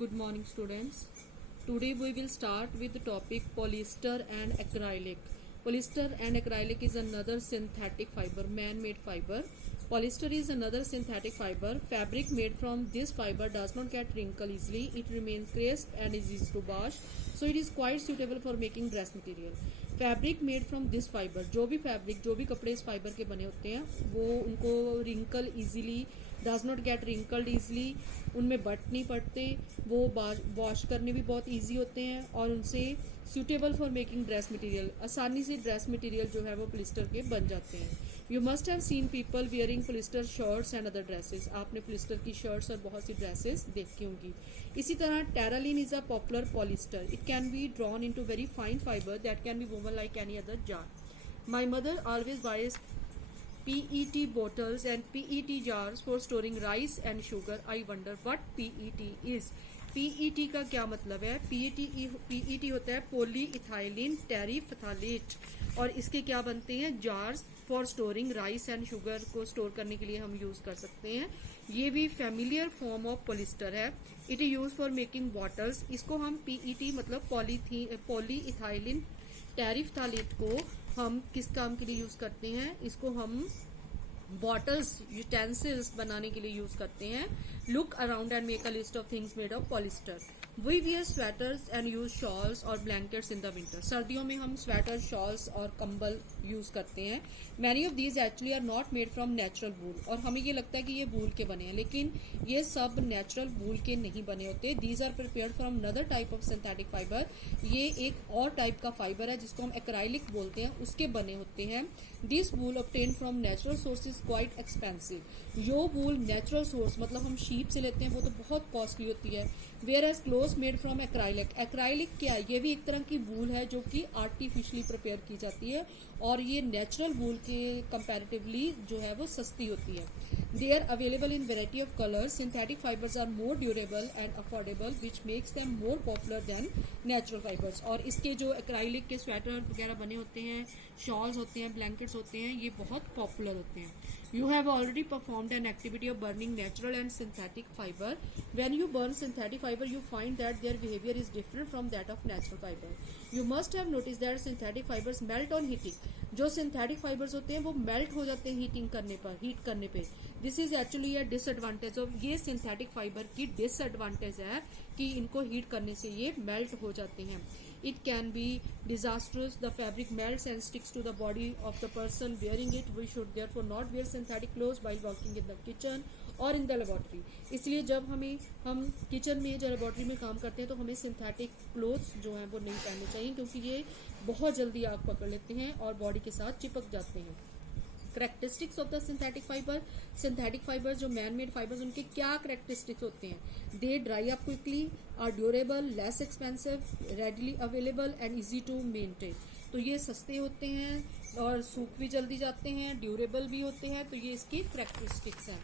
Good morning, students. Today we will start with the topic polyester and acrylic. Polyester and acrylic is another synthetic fiber, man-made fiber. Polyester is another synthetic fiber. Fabric made from this fiber does not get wrinkle easily. It remains crisp and is easy to wash. So it is quite suitable for making dress material. Fabric made from this fibre, जो भी कपड़े इस fibre के बने होते हैं वो उनको wrinkle easily, does not get wrinkled easily, उनमें बट नहीं पड़ते, वो वॉश करने भी बहुत इजी होते हैं और उनसे suitable for making dress material, आसानी से ड्रेस मटेरियल जो है वो पॉलिस्टर के बन जाते हैं. You must have seen people wearing polyester shirts and other dresses. आपने पॉलिस्टर की शर्ट्स और बहुत सी ड्रेसेस देखी होंगी. इसी तरह terylene is a popular polyester. It can be drawn into very fine fibre that can be woven like any other jar. My mother always buys PET bottles and PET jars for storing rice and sugar. I wonder what PET is. PET का क्या मतलब है? PET होता है पोली ethylene टेरिफ्थालेट और इसके क्या बनते हैं? Jars for storing rice and sugar को स्टोर करने के लिए हम यूज कर सकते हैं. ये भी फेमिलियर फॉर्म ऑफ पॉलिस्टर है. It is use for making bottles. इसको हम PET मतलब पोली इथाइलिन टेरिफ्थालेट को हम किस काम के लिए यूज करते हैं? इसको हम बॉटल्स यूटेंसिल्स बनाने के लिए यूज करते हैं. Look around and make a list of things made of polyester. We wear sweaters and use shawls और ब्लैंकेट्स इन द विंटर. सर्दियों में हम स्वेटर, शॉल्स और कंबल यूज करते हैं. Many of these actually are not made from natural wool. और हमें ये लगता है कि ये वूल के बने हैं, लेकिन ये सब नेचुरल वूल के नहीं बने होते. These are prepared from another type of synthetic fibre. ये एक और टाइप का फाइबर है जिसको हम एक्राइलिक बोलते हैं, उसके बने होते हैं. This wool obtained from natural sources quite expensive. जो वूल नेचुरल सोर्स मतलब हम शीप से लेते हैं वो तो बहुत कॉस्टली होती है. Whereas cloth made from acrylic. Acrylic क्या है? ये भी एक तरह की वूल है जो कि आर्टिफिशियली प्रिपेयर की जाती है और ये नेचुरल वूल के कंपैरेटिवली जो है वो सस्ती होती है. They are available in variety of colours. Synthetic fibres are more durable and affordable which makes them more popular than natural fibres. और इसके जो एक्राइलिक के स्वेटर वगैरह बने होते हैं, शॉल्स होते हैं, ब्लैंकेट्स होते हैं, ये बहुत पॉपुलर होते हैं. You have already performed an activity of burning natural and synthetic fiber. When you burn synthetic fiber, you find that their behavior is different from that of natural fiber. You must have noticed that synthetic fibers melt on heating. जो synthetic fibers होते हैं वो melt हो जाते हैं heat करने पे. This is actually a disadvantage of ये synthetic fiber की disadvantage है कि इनको हीट करने से ये melt हो जाते हैं. It can be disastrous. The fabric melts and sticks to the body of the person wearing it. We should therefore not wear synthetic clothes while working in the kitchen or in the laboratory. इसलिए जब हम kitchen में या laboratory में काम करते हैं तो हमें सिंथेटिक क्लोथ्स जो हैं वो नहीं पहनने चाहिए क्योंकि ये बहुत जल्दी आग पकड़ लेते हैं और बॉडी के साथ चिपक जाते हैं. Characteristics of the synthetic fibre. Synthetic fibre जो मैन मेड फाइबर्स उनके क्या करेक्टरिस्टिक्स होते हैं? They dry up quickly, are durable, less expensive, readily available and easy to maintain. तो ये सस्ते होते हैं और सूख भी जल्दी जाते हैं, ड्यूरेबल भी होते हैं. तो ये इसकी करेक्टरिस्टिक्स हैं.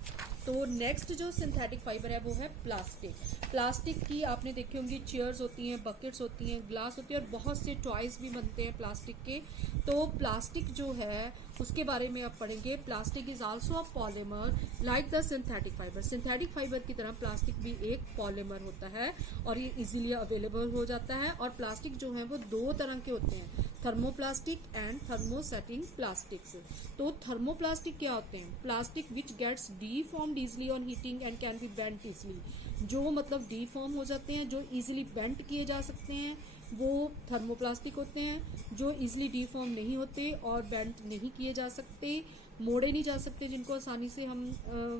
तो नेक्स्ट जो सिंथेटिक फाइबर है वो है प्लास्टिक. प्लास्टिक की आपने देखी होंगी, चेयर्स होती हैं, बकेट्स होती हैं, ग्लास होती है और बहुत से टॉयज भी बनते हैं प्लास्टिक के. तो प्लास्टिक जो है उसके बारे में आप पढ़ेंगे. Plastic is also a polymer like the synthetic fibre. Synthetic fibre की तरह प्लास्टिक भी एक पॉलीमर होता है और ये इजीली अवेलेबल हो जाता है. और प्लास्टिक जो है वो दो तरह के होते हैं, थर्मोप्लास्टिक एंड थर्मोसेटिंग प्लास्टिक्स. तो थर्मोप्लास्टिक क्या होते हैं? Plastic which gets deformed easily on heating and can be bent easily. जो मतलब डीफॉर्म हो जाते हैं, जो इजीली बेंट किए जा सकते हैं, वो थर्मोप्लास्टिक होते हैं. जो इजीली डीफॉर्म नहीं होते और बेंट नहीं किए जा सकते, मोड़े नहीं जा सकते, जिनको आसानी से हम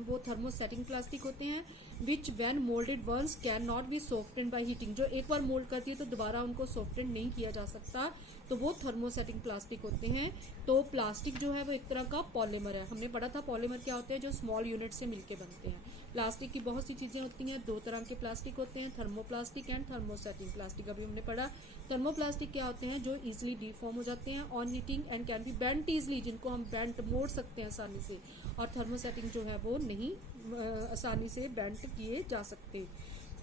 वो थर्मोसेटिंग प्लास्टिक होते हैं. Which when moulded once can not be softened by heating. जो एक बार मोल्ड करती है तो दोबारा उनको सॉफ्टेंड नहीं किया जा सकता, तो वो थर्मोसेटिंग प्लास्टिक होते हैं. तो प्लास्टिक जो है वो एक तरह का पॉलीमर है. हमने पढ़ा था पॉलीमर क्या होते हैं, जो स्मॉल यूनिट से मिलके बनते हैं. प्लास्टिक की बहुत सी चीजें होती हैं. दो तरह के प्लास्टिक होते हैं, थर्मोप्लास्टिक एंड थर्मोसेटिंग प्लास्टिक. अभी हमने पढ़ा थर्मोप्लास्टिक क्या होते हैं, जो इजिली डीफॉर्म हो जाते हैं on heating and can be bent easily, जिनको हम बेंट मोड़ सकते हैं आसानी से. और थर्मोसेटिंग जो है वो नहीं आसानी से बेंट किए जा सकते.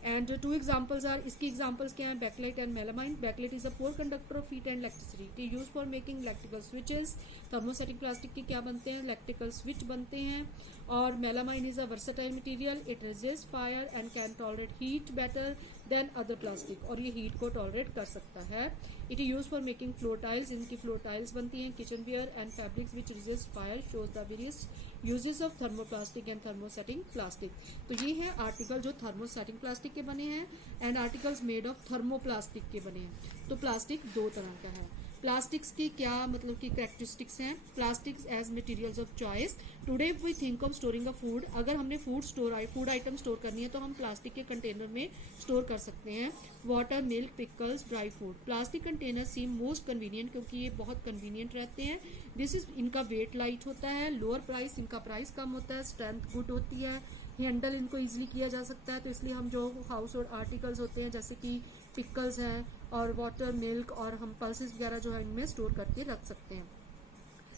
एंड 2 एग्जाम्पल्स आर, इसकी एग्जाम्पल्स क्या है, Bakelite and melamine. Bakelite is a poor conductor of heat and electricity. It is use for making electrical switches. Thermostatic plastic के क्या बनते हैं, इलेक्ट्रिकल स्विच बनते हैं. और melamine is a versatile material. It resist fire and can tolerate heat better than other plastic. और ये heat को टॉलरेट कर सकता है. It is use for making floor tiles. इनकी फ्लोर टाइल्स बनती हैं. Kitchenware and fabrics which resist fire. Shows the various uses of thermoplastic and thermosetting plastic. तो ये है आर्टिकल जो थर्मोसेटिंग प्लास्टिक के बने हैं and articles made of thermoplastic के बने हैं. तो प्लास्टिक 2 तरह का है. प्लास्टिक्स की क्या मतलब की कैरेक्टरिस्टिक्स हैं. Plastics as materials of choice. Today we think of storing a food. अगर हमने फूड आइटम स्टोर करनी है तो हम प्लास्टिक के कंटेनर में स्टोर कर सकते हैं. Water, milk, pickles, dry food. Plastic container seem most convenient क्योंकि ये बहुत कन्वीनियंट रहते हैं. दिस इज, इनका वेट लाइट होता है. लोअर प्राइस, इनका प्राइस कम होता है. स्ट्रेंथ गुड होती है. हैंडल इनको इजीली किया जा सकता है. तो इसलिए हम जो हाउस होल्ड आर्टिकल्स होते हैं जैसे कि पिकल्स हैं और वाटर, मिल्क और हम पल्सेस वगैरह जो है इनमें स्टोर करके रख सकते हैं.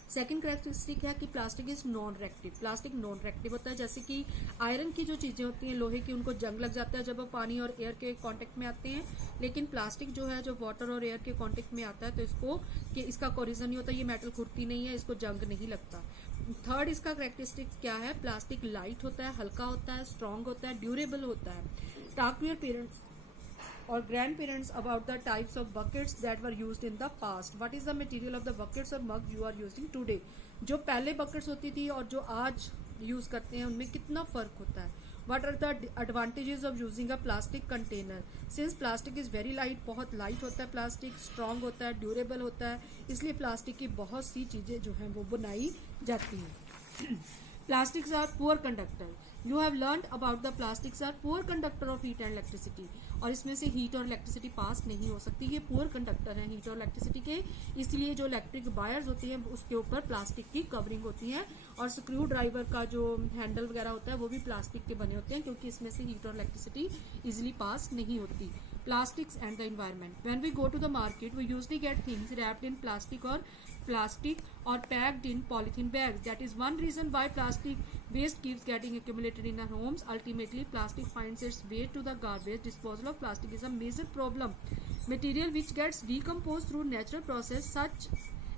सेकेंड कैरेक्टरिस्टिक है कि plastic is non reactive. Plastic non reactive होता है. जैसे कि आयरन की जो चीजें होती हैं, लोहे की, उनको जंग लग जाता है जब वो पानी और एयर के कांटेक्ट में आते हैं. लेकिन प्लास्टिक जो है, जो वाटर और एयर के कांटेक्ट में आता है तो इसको कि इसका कोरिजन नहीं होता, ये मेटल खुरती नहीं है, इसको जंग नहीं लगता. थर्ड इसका कैरेक्टरिस्टिक क्या है, प्लास्टिक लाइट होता है, हल्का होता है, स्ट्रांग होता है, ड्यूरेबल होता है. Talk to your parents or grandparents about the types of buckets that were used in the past. What is the material of the buckets or mug you are using today? जो पहले buckets होती थी और जो आज use करते हैं उनमें कितना फर्क होता है. What are the advantages of using a plastic container? Since plastic is very light, बहुत लाइट होता है प्लास्टिक, स्ट्रांग होता है, ड्यूरेबल होता है, इसलिए प्लास्टिक की बहुत सी चीजें जो हैं वो बनाई जाती हैं. Plastics are poor conductor. You have learned about the plastics are poor conductor of heat and electricity. और इसमें से हीट और इलेक्ट्रिसिटी पास नहीं हो सकती. ये पुअर कंडक्टर हैं हीट और इलेक्ट्रिसिटी के, इसलिए जो इलेक्ट्रिक वायर्स होती हैं उसके ऊपर प्लास्टिक की कवरिंग होती है. और स्क्रू ड्राइवर का जो हैंडल वगैरह होता है वो भी प्लास्टिक के बने होते हैं क्योंकि इसमें से हीट और इलेक्ट्रिसिटी इजिली पास नहीं होती. Plastics and the environment. When we go to the market, we usually get things wrapped in plastic or packed in polythene bags. That is one reason why plastic waste keeps getting accumulated in our homes. Ultimately, plastic finds its way to the garbage. Disposal of plastic is a major problem. Material which gets decomposed through natural process such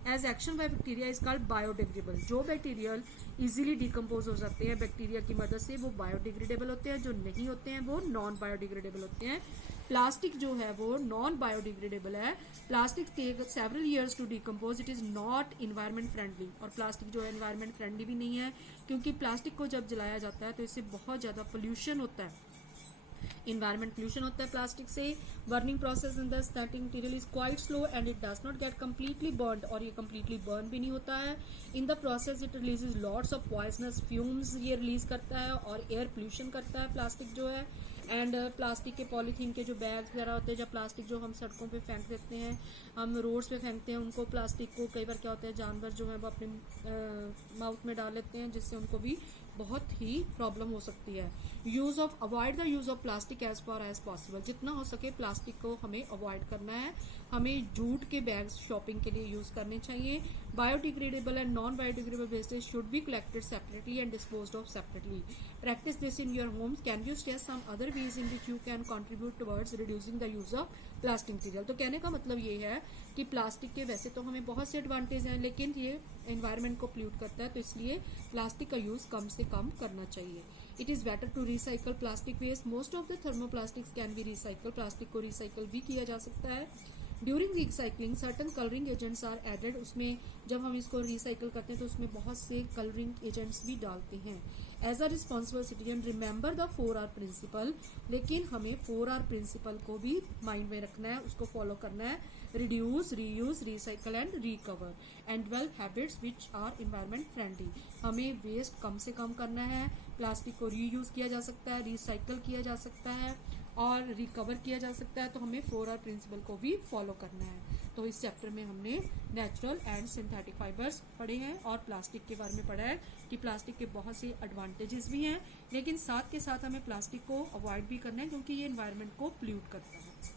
as action by bacteria is called biodegradable. जो bacterial easily decompose हो सकते हैं bacteria की मदद से वो biodegradable होते हैं. जो नहीं होते हैं वो नॉन बायोडिग्रेडेबल होते हैं. प्लास्टिक जो है वो नॉन बायोडिग्रेडेबल है. Plastic take several years to decompose. It is not environment friendly. और प्लास्टिक जो है इन्वायरमेंट फ्रेंडली भी नहीं है क्योंकि प्लास्टिक को जब जलाया जाता है तो इससे बहुत ज्यादा पोल्यूशन होता है. इन्वायरमेंट पोल्यूशन होता है प्लास्टिक से. Burning process in the starting material is quite slow and it does not get completely burn. और ये कम्प्लीटली बर्न भी नहीं होता है. In the process it releases lots of poisonous fumes ये रिलीज करता है और एयर पोल्यूशन करता है प्लास्टिक जो है. एंड प्लास्टिक के पॉलीथीन के जो बैग्स वगैरह होते हैं, जब प्लास्टिक जो हम सड़कों पे फेंक देते हैं, हम रोड्स पे फेंकते हैं उनको, प्लास्टिक को कई बार क्या होता है जानवर जो है वो अपने माउथ में डाल लेते हैं जिससे उनको भी बहुत ही प्रॉब्लम हो सकती है. Use of avoid the use of plastic as far as possible. जितना हो सके प्लास्टिक को हमें अवॉइड करना है. हमें जूट के बैग्स शॉपिंग के लिए यूज करने चाहिए. Biodegradable and non biodegradable wastage should be collected separately and disposed of separately. Practice this in your homes. Can you suggest some other ways in which you can contribute towards reducing the use of plastic material. तो कहने का मतलब ये है कि plastic के वैसे तो हमें बहुत से एडवांटेज हैं लेकिन ये एनवायरनमेंट को पोल्यूट करता है, तो इसलिए प्लास्टिक का यूज कम से कम करना चाहिए. It is better to recycle plastic waste. Most of the thermoplastics can be recycle. Plastic को रिसाइकल भी किया जा सकता है. During recycling certain colouring agents are added. उसमें जब हम इसको रिसाइकल करते हैं तो उसमें बहुत से कलरिंग एजेंट्स भी डालते हैं. As a responsible citizen remember the 4R principle. लेकिन हमें 4R प्रिंसिपल को भी माइंड में रखना है, उसको फॉलो करना है. Reduce, reuse, recycle and recover and develop habits which are environment friendly. हमें वेस्ट कम से कम करना है. प्लास्टिक को रीयूज किया जा सकता है, रिसाइकल किया जा सकता है और रिकवर किया जा सकता है. तो हमें 4R प्रिंसिपल को भी फॉलो करना है. तो इस चैप्टर में हमने नेचुरल एंड सिंथेटिक फाइबर्स पढ़े हैं और प्लास्टिक के बारे में पढ़ा है कि प्लास्टिक के बहुत से एडवांटेजेस भी हैं लेकिन साथ के साथ हमें प्लास्टिक को अवॉइड भी करना है क्योंकि ये एनवायरनमेंट को पोल्यूट करता है.